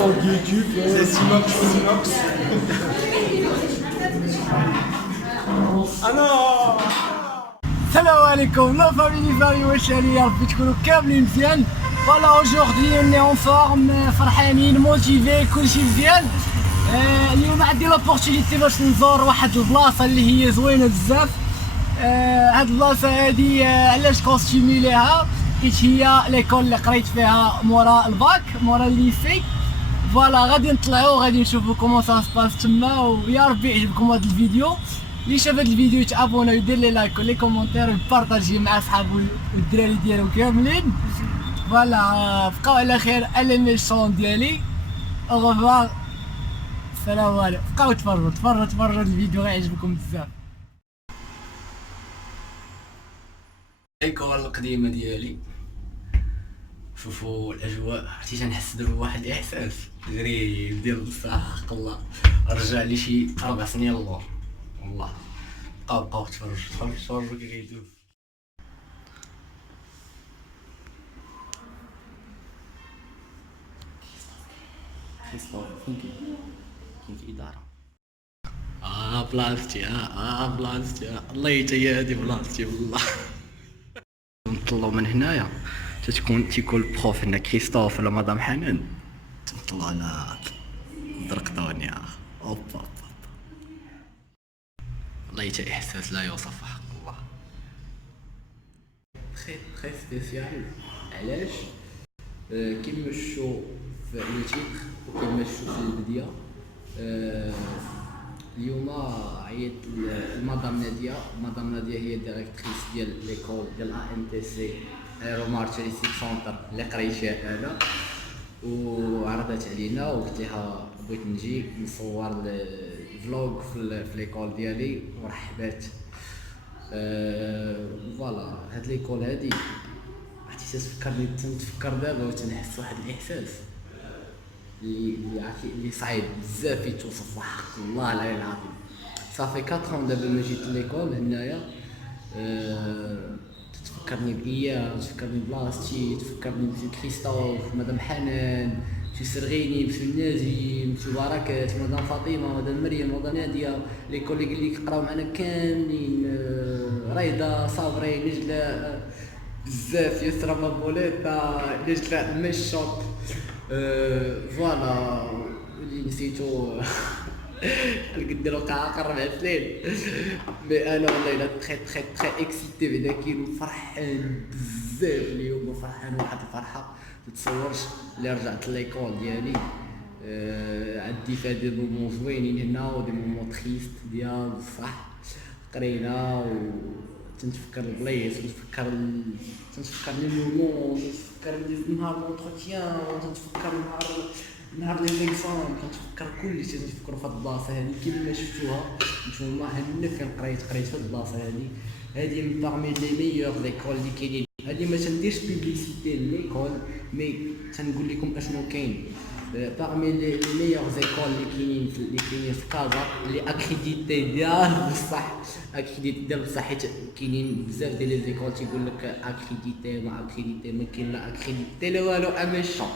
sur YouTube. C'est Sinox. Ah non. Salam alaikum, la famille Zari Wachali, ربي تكونوا كاملين مزيان. Voilà, aujourd'hui on est en forme, فرحانين موتيفي كلشي مزيان. اليوم عندي لابورتونيتي باش نزور واحد البلاصه اللي هي زوينه بزاف. هاد البلاصه هادي علاش كوستيمي ليها حيت هي ليكول اللي قريت فيها مورا الباك مورا الليسي. فوالا غادي نطلعوا غادي نشوفوا كومون سا سباس تما، ويا ربي يعجبكم هاد الفيديو. اللي شاف هاد الفيديو يتابونا ويدير لي لايك ولي كومونتير ويبارطاجي مع صحابو والدراري ديالو كاملين. فوالا بقاو على خير على الميشون ديالي. او ريفوار، السلام عليكم. بقاو تفرجوا الفيديو غيعجبكم بزاف. الكور القديمه ديالي، شوفوا الاجواء. عرفتي تنحس دابا بواحد الاحساس غريب ديال بصح حق الله رجع لي شي 4 سنين للور والله. بقاو تفرجوا كي غيدوز. كاين في الاداره. بلاصتي بلاصتي الله يتيا هادي بلاصتي والله. نطلعوا من هنايا تيكون البروف هنا كريستوف ولا مدام حنان، تنطلعوا على درقطوني. اوبا والله حتى احساس لا يوصف حق الله. تري سبيسيال. علاش؟ كيما شو في لو تيتر وكيما شو في البدايه. اليوم عيط المدام ناديه. مدام ناديه هي ديريكتريس ديال ليكول ديال AMTC ايرو مارتشيستيك سونتر اللي قريت فيها انا، وعرضت علينا وقلت لها بغيت نجي نصور الفلوغ في ليكول ديالي ورحبات. فوالا هاد ليكول هادي عرفتي تفكر دابا وتنحس واحد الاحساس اللي صعيب بزاف يتوصف وحق الله العلي العظيم. صافي 4 دابا ما جيت ليكول هنايا. تفكرني بايام، تفكرني بلاصتي، تفكرني بكريستوف، مدام حنان، مسيو سرغيني، مسيو الناجي، مسيو بركات، مدام فاطمه، مدام مريم، مدام ناديه، لي كوليغ اللي كيقراو معنا كاملين، ريضه، صابري، نجله بزاف، يسرا مابوليتا، نجله ميشوط. فوالا اللي نسيتو شحال قد الوقعه 4 سنين. مي انا والله الا تري اكسيتي بداكين وفرحان بزاف اليوم، وفرحان واحد الفرحه متتصورش اللي رجعت ليكول ديالي. عندي فيها دي مومون زوينين هنا ودي مومون تريست ديال بصح. قرينا و تنتفكر البلايص تنتفكر لي مومون، تنتفكر نهار لونتروتيان، تنتفكر نهار لي زيكزام، كنتفكر كلشي. تنتفكر في هاد البلاصه هادي كيما شفتوها نتوما هنا فين قريت في هاد البلاصه هادي من باغمي لي ميور ليكول اللي كاينين. هادي ما تنديرش بوبليسيتي ليكول، مي تنقول لكم اشنو كاين. باغمي لي ميور زيكول اللي كاينين في كازا اللي اكريديتي ديال بصح، اكريديتي ديال بصح، حيت كاينين بزاف ديال لي زيكول تيقول لك اكريديتي ما كاين لا اكريديتي لا والو اميشون.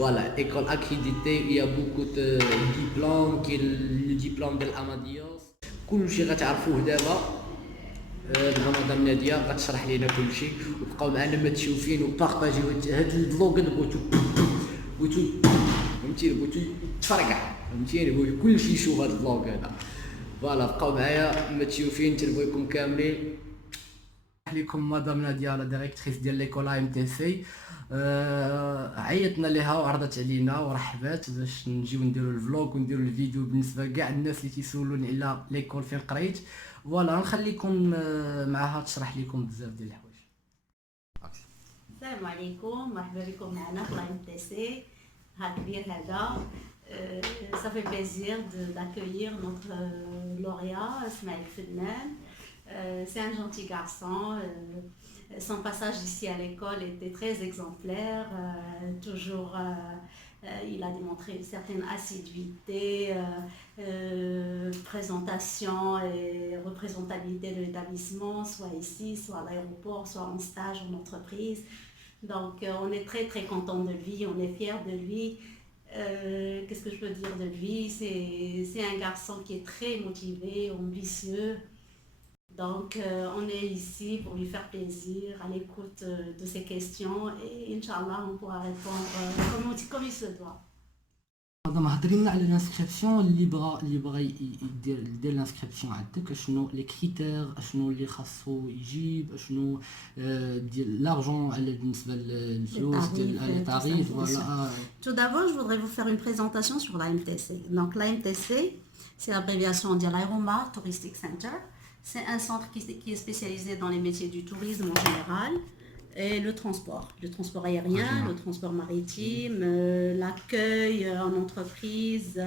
Voilà, école accréditée, il y a beaucoup de diplômes, كاين لو ديبلوم ديال اماديوس. كلشي غتعرفوه دابا. مدام ناديه غتشرح لينا كلشي، وبقاو معنا متشوفين وبارطاجيو هاد الفلوغ. بغيتو فهمتيني، بغيتو تفرقع، فهمتيني، بغيتو كلشي يشوف هاد الفلوغ هذا. فوالا بقاو معايا متشوفين، تنبغيكم كاملين. عليكم مدام ناديه لا ديريكتريس ديال ليكول AMTC. عيطنا ليها وعرضت علينا ورحبات باش نجيو نديرو الفلوغ ونديرو الفيديو بالنسبه لكاع الناس اللي تيسولوني على ليكول فين قريت. فوالا نخليكم معها تشرح لكم بزاف ديال الحوايج. السلام عليكم، مرحبا بكم معنا في AMTC. ها كبير هذا. Ça fait plaisir d'accueillir notre lauréat, Ismaël Fedman. C'est un gentil garçon. Son passage ici à l'école était très exemplaire. Toujours, il a démontré une certaine assiduité, présentation et représentabilité de l'établissement, soit ici, soit à l'aéroport, soit en stage, en entreprise. Donc, on est très très content de lui, on est fiers de lui. Qu'est-ce que je peux dire de lui? C'est un garçon qui est très motivé, ambitieux. Donc, on est ici pour lui faire plaisir, à l'écoute de ses questions et Inch'Allah, on pourra répondre comme il se doit. هذا هضري لنا على الانسكريبسيون اللي بغى يدير الانسكريبسيون عندك اشنو لي كريتير اشنو اللي خاصو يجيب اشنو ديال لارجون على بالنسبه للفلوس ديال لي تاريف فوالا. Tout d'abord, je voudrais vous faire une présentation sur l'AMTC. Donc, l'AMTC, c'est l'abréviation de l'Aeroma Touristic Center. C'est un centre qui est spécialisé dans les métiers du tourisme en général et le transport aérien, le transport maritime, l'accueil en entreprise,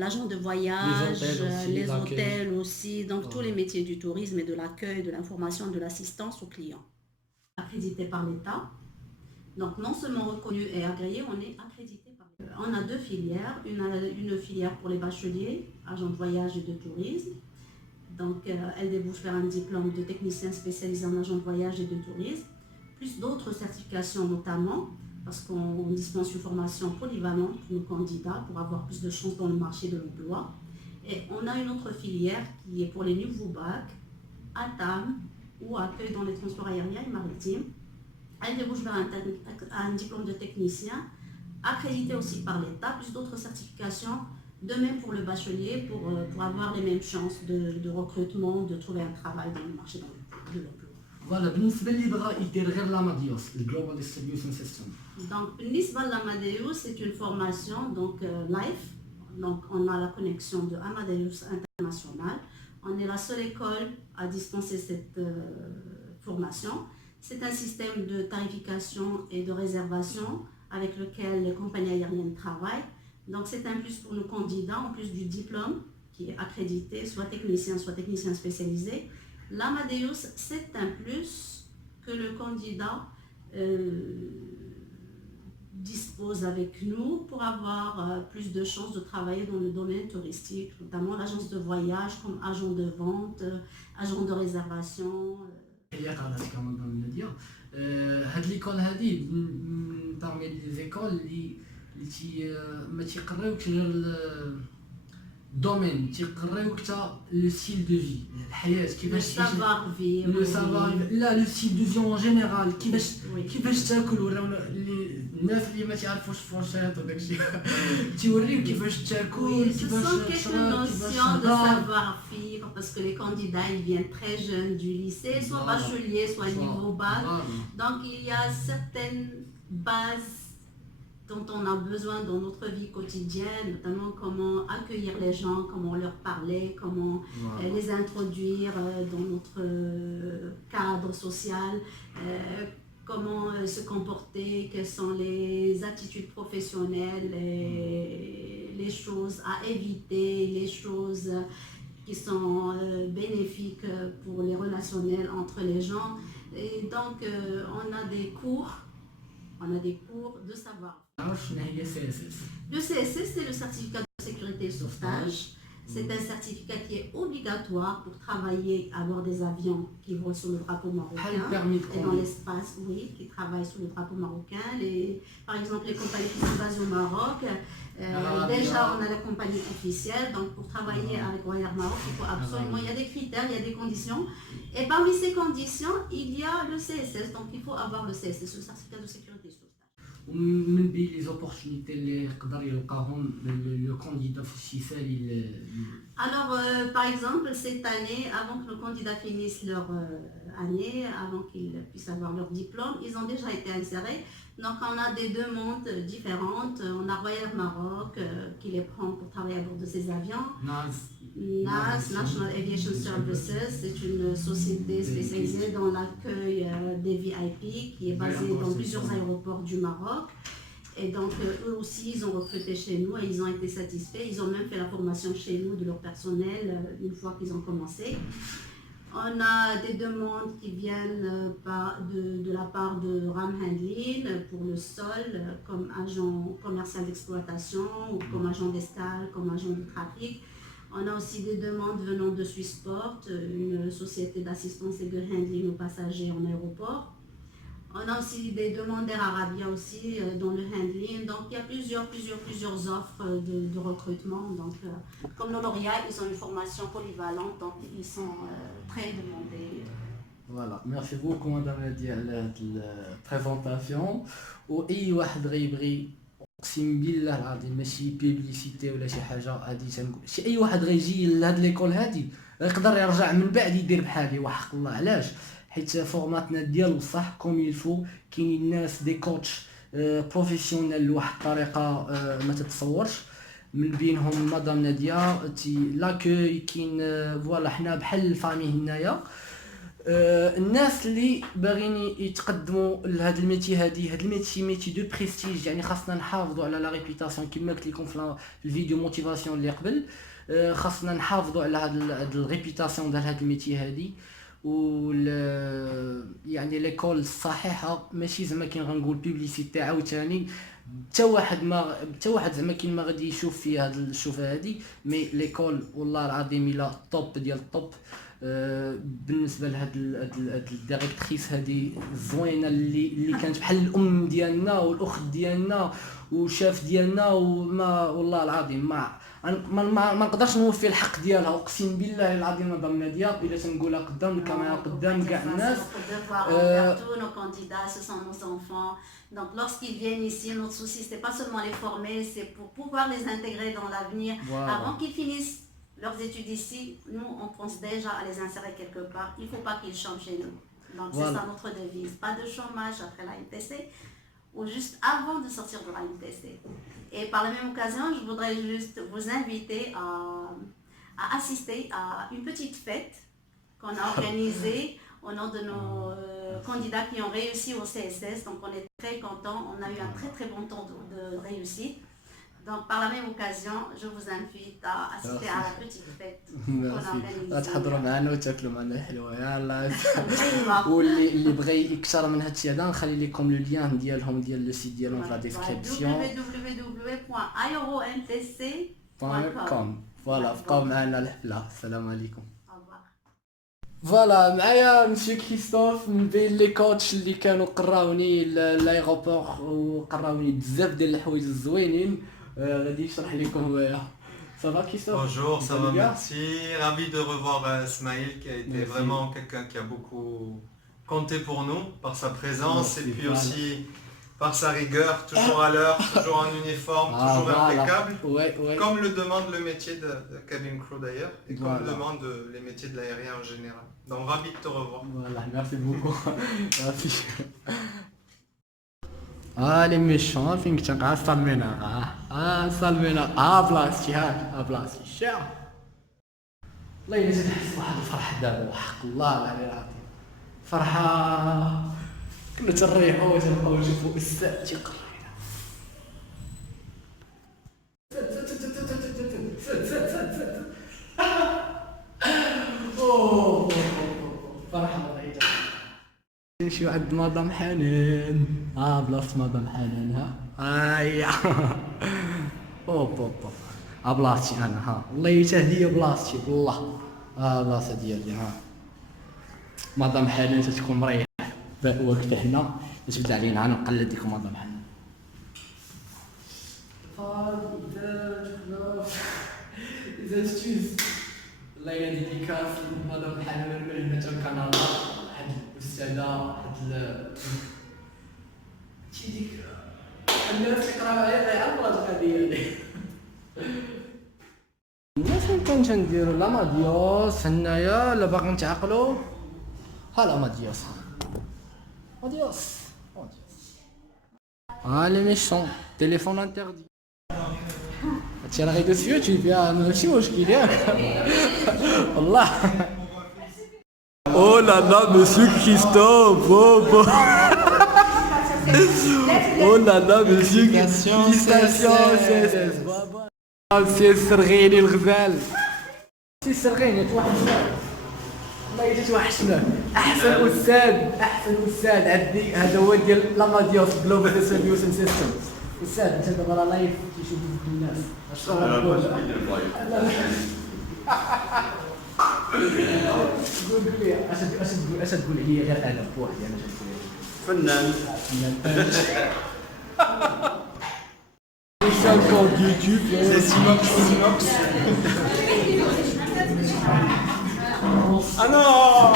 l'agent de voyage, les hôtels aussi, donc tous les métiers du tourisme et de l'accueil, de l'information, de l'assistance aux clients. Accrédité par l'État, donc non seulement reconnu et agréé, on est accrédité par l'État. On a deux filières, une filière pour les bacheliers, agents de voyage et de tourisme. Donc, elle débouche vers un diplôme de technicien spécialisé en agent de voyage et de tourisme, plus d'autres certifications notamment, parce qu'on dispense une formation polyvalente pour nos candidats pour avoir plus de chances dans le marché de l'emploi. Et on a une autre filière qui est pour les nouveaux bacs, ATAM ou accueil dans les transports aériens et maritimes. Elle débouche vers un diplôme de technicien, accrédité aussi par l'État, plus d'autres certifications. De même pour le bachelier, pour avoir les mêmes chances de recrutement, de trouver un travail dans le marché de l'emploi. فوالا بالنسبه اللي بغى يدير غير لاماديوس الجلوبال ديستريبيوشن سيستم. Donc, بالنسبة للأماديوس, c'est une formation donc live. Donc, on a la connexion de Amadeus International. On est la seule école à dispenser cette formation. C'est un système de tarification et de réservation avec lequel les compagnies aériennes travaillent. Donc, c'est un plus pour nos candidats, en plus du diplôme qui est accrédité, soit technicien spécialisé. L'Amadeus, c'est un plus que le candidat dispose avec nous pour avoir plus de chances de travailler dans le domaine touristique, notamment l'agence de voyage comme agent de vente, agent de réservation. هاد ليكول هادي parmi les écoles اللي ما تيقريوكش غير الدومين تيقريوك حتى لو ستيل دو في الحياه كيفاش لو سافار لا لو ستيل دو في اون جينيرال كيفاش تاكل وراونا الناس اللي ما تعرفوش فرونشيط وداكشي تيوريو كيفاش تاكل كيفاش تشرب كيفاش savoir vivre parce que les candidats ils viennent très jeunes du lycée, soit bachelier, soit niveau bac. Donc il y a certaines bases dont on a besoin dans notre vie quotidienne, notamment comment accueillir les gens, comment leur parler, comment les introduire dans notre cadre social, comment se comporter, quelles sont les attitudes professionnelles, les choses à éviter, les choses qui sont bénéfiques pour les relationnels entre les gens. Et donc, on a des cours de savoir. Le CSS, c'est le certificat de sécurité et sauvetage. C'est un certificat qui est obligatoire pour travailler à bord des avions qui volent sous le drapeau marocain et dans l'espace, oui, qui travaillent sous le drapeau marocain. Par exemple, les compagnies qui sont basées au Maroc, déjà on a la compagnie officielle, donc pour travailler avec Royal Maroc, il faut absolument, il y a des critères, il y a des conditions. Et parmi ces conditions, il y a le CSS, donc il faut avoir le CSS, le certificat de sécurité et sauvetage. ومن بين لي زوبورتونيتي اللي يقدر يلقاهم لو كانديدا في الشيفال. Alors, par exemple, cette année, avant que nos candidats finissent leur année, avant qu'ils puissent avoir leur diplôme, ils ont déjà été insérés. Donc, on a des demandes différentes. On a Royal Maroc qui les prend pour travailler à bord de ces avions. NAS, National Aviation Services, c'est une société spécialisée dans l'accueil des VIP qui est basée dans plusieurs aéroports du Maroc. Et donc, eux aussi, ils ont recruté chez nous et ils ont été satisfaits. Ils ont même fait la formation chez nous de leur personnel une fois qu'ils ont commencé. On a des demandes qui viennent de la part de Ram Handling pour le sol, comme agent commercial d'exploitation ou comme agent d'escale, comme agent de trafic. On a aussi des demandes venant de Swissport, une société d'assistance et de handling aux passagers en aéroport. On a aussi des demandes d'Air Arabia aussi dans le handling. Donc il y a plusieurs offres de recrutement. Donc comme nos lauréats, ils ont une formation polyvalente, donc ils sont très demandés. فوالا ميرسي بوكو مدام نادية على هاد البريزونطاسيون. واي واحد غيبغي اقسم بالله العظيم ماشي بيبليسيتي ولا شي حاجه غادي تنقول شي اي واحد غيجي لهاد ليكول هادي يقدر يرجع من بعد يدير بحالي وحق الله. علاش؟ حيت فورماتنا ديالو صح كوم يلفو. كاينين ناس دي كوتش بروفيسيونيل لواحد الطريقه ما تتصورش. من بينهم مدام نادية لاكوي كاين فوالا حنا بحال الفامي هنايا. الناس اللي باغيين يتقدموا لهاد الميتي هاد الميتي دو بريستيج يعني خاصنا نحافظوا على لا ريبيتاسيون كما قلت لكم في الفيديو موتيفاسيون اللي قبل. خاصنا نحافظوا على هاد الريبيتاسيون ديال هاد الميتي هادي و يعني ليكول الصحيحه ماشي زعما كاين غنقول بيبليسيتي عاوتاني حتى واحد زعما كاين ما غادي يشوف فيها هاد الشوفه هادي مي ليكول والله العظيم الا طوب ديال الطوب. بالنسبه لهاد الديريكتريس هادي زوينه اللي كانت بحال الام ديالنا والاخت ديالنا وشاف ديالنا وما والله العظيم ما نقدرش نوفي الحق ديالها. اقسم بالله العظيم مدام نادية الا تنقولها قدام الكاميرا قدام كاع الناس. Tous nos candidats, ce sont nos enfants. Donc lorsqu'ils viennent ici, notre souci c'est pas seulement les former, c'est pour pouvoir les intégrer dans l'avenir. Voilà. Avant qu'ils finissent leurs études ici, nous on pense déjà à les insérer quelque part. Il faut pas qu'ils changent chez nous. Donc voilà. C'est ça notre devise. Pas de chômage après la MTC ou juste avant de sortir de la MTC. Et par la même occasion, je voudrais juste vous inviter à assister à une petite fête qu'on a organisée au nom de nos candidats qui ont réussi au CSS. Donc on est très contents, on a eu un très bon temps de réussite. Donc par la même occasion, je vous invite à assister à la petite fête qu'on a organisée. تحضروا معنا وتاكلوا معنا الحلوه يلاه. واللي بغى يكثر من هاد الشيء هذا نخلي لكم لو لين ديالهم ديال لو سيت ديالهم في لا ديسكريبسيون www.aeromtc.com. فوالا بقاو معنا الحفله. السلام عليكم. فوالا معايا مسيو كريستوف من بين لي كوتش اللي كانوا قراوني لايغوبور وقراوني بزاف ديال الحوايج الزوينين. غادي يشرح لكم هويا. Ça va Christophe? Bonjour, ça va, merci. Ravi de revoir Smaïl qui a été vraiment quelqu'un qui a beaucoup compté pour nous par sa présence et puis aussi par sa rigueur, toujours à l'heure, toujours en uniforme, toujours impeccable, comme le demande le métier de cabin crew d'ailleurs et comme le demandent les métiers de l'aérien en général. Donc ravi de te revoir. Voilà, merci beaucoup. Merci. les méchants, فين كنت نقع صالمينا صالمينا بلاصتي هاك بلاصتي الشعب. والله إلا تنحس بواحد الفرحة دابا وحق الله العلي العظيم. فرحة كنا تنريحو تنبقاو نشوفو الساعة تيقرينا. فرحة والله. نمشيو عند مدام حنان. بلاصة مدام حنان ها. هيا. اوب بلاصتي انا ها. والله حتى هي بلاصتي والله. بلاصة ديالي ها. مدام حنان تتكون مريحة واقفة هنا تبدا علينا نقلد ديك مدام حنان. إذا تشوز الله يلا ديكاس مدام حنان من هنا تا كندا. واحد الأستاذة واحد شي ديك الناس اللي قراو عليها يعرفوا هاد القضية هادي. الناس اللي كنت نديرو لا ماديوس هنايا لا باغي نتعقلو. ها لا ماديوس les méchants, téléphone interdit. Tu as dessus, tu viens me dire où je suis là. Allah. Oh là là, monsieur Christophe. Oh là là, monsieur. Félicitations, CSS. سي السرغيني الغزال. سي السرغيني توحد. والله إلا توحشنا. أحسن أستاذ عندي هذا هو ديال لاماديوس جلوبال ديستريبيوشن سيستم. أستاذ أنت دابا راه لايف تيشوف الناس. اش تقول لي اش تقول عليا غير انا بوحدي انا فنان. Les 50 YouTube. C'est Simox. Ah non!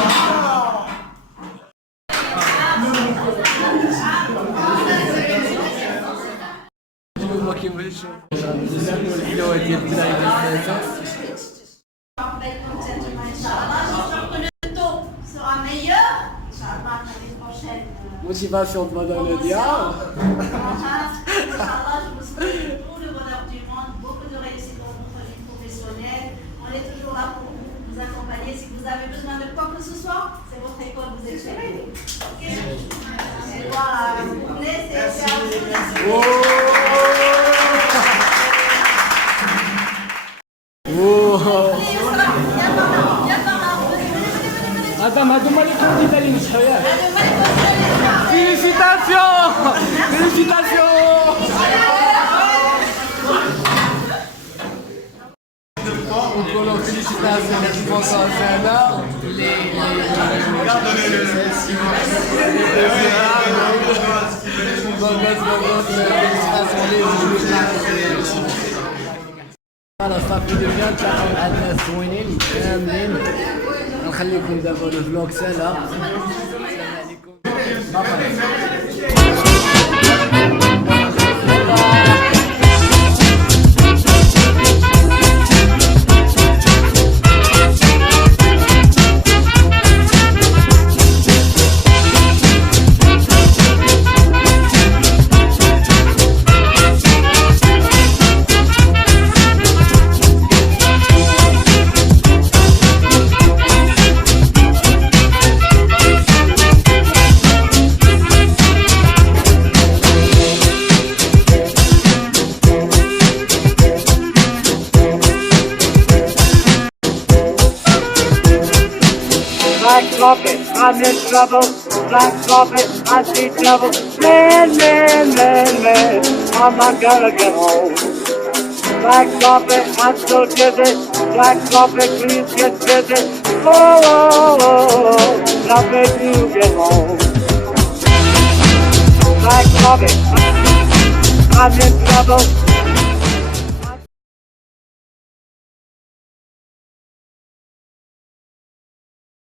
Moi qui me le show. J'espère que le vidéo a été bien intéressant. Le taux sera meilleur. Inch'Allah, l'année prochaine. Motivation de Madame Nadia. Inch'Allah, je vous souhaite tout le bonheur du monde, beaucoup de réussite dans votre vie professionnelle. On est toujours là pour vous accompagner. Si vous avez besoin de quoi que ce soit, c'est votre école, vous êtes chez nous. Ok? Et voilà, vous laissez faire Madame, félicitations! Félicitations! Donc, félicitations, merci pour ça, خلاص صافي ديجا نتلاقاو مع الناس زوينين كاملين نخليكم دابا الفلوق سالا السلام عليكم Black carpet, I'm in trouble. Black carpet, I see trouble. Man, I'm not gonna get home. Black carpet, I'm so dizzy. Black carpet, please get busy. Oh, nothing to get home. Black carpet, I'm in trouble.